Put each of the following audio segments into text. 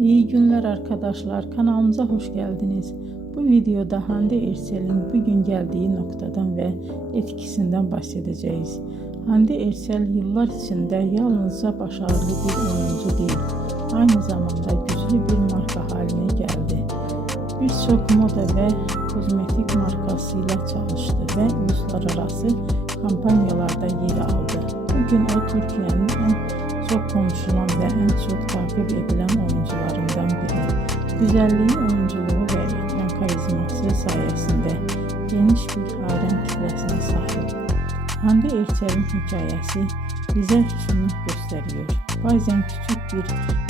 İyi günler arkadaşlar, kanalımıza hoş geldiniz. Bu videoda Hande Erçel'in bugün geldiği noktadan ve etkisinden bahsedeceğiz. Hande Erçel yıllar içinde yalnızca başarılı bir oyuncu değil, aynı zamanda güçlü bir marka haline geldi. Birçok moda ve kozmetik markasıyla çalıştı ve uluslararası kampanyalarda yer aldı. Bugün o Türkiye'nin en çok konuşulan ve en çok takip edilen oyuncularından biri. Güzelliği, oyunculuğu ve ekran karizması sayesinde geniş bir hayran kitlesine sahip. Hande Erçel'in hikayesi bize şunu gösteriyor. Bazen küçük bir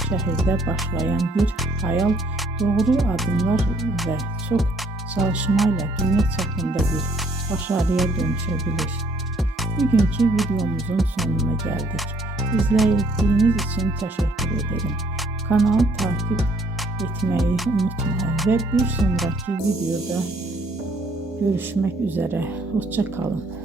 şehirde başlayan bir hayal doğru adımlar ve çok çalışmayla dünya çapında bir başarıya dönüşebilir. Bugünkü videomuzun sonuna geldik. İzlediğiniz için teşekkür ederim. Kanalı takip etmeyi unutmayın ve bir sonraki videoda görüşmek üzere. Hoşça kalın.